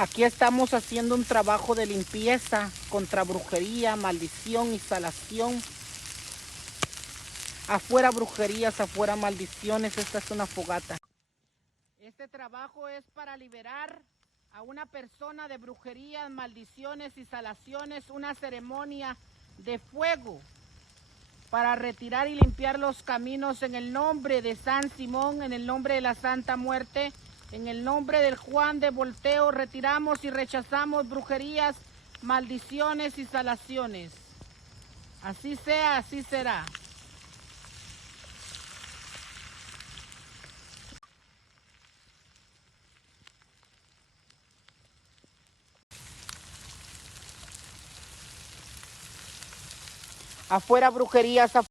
Aquí estamos haciendo un trabajo de limpieza contra brujería, maldición, instalación. Afuera brujerías, afuera maldiciones. Esta es una fogata. Este trabajo es para liberar a una persona de brujerías, maldiciones, instalaciones, una ceremonia de fuego para retirar y limpiar los caminos en el nombre de San Simón, en el nombre de la Santa Muerte, en el nombre del Juan de Volteo. Retiramos y rechazamos brujerías, maldiciones, instalaciones. Así sea, así será. Afuera brujerías, afuera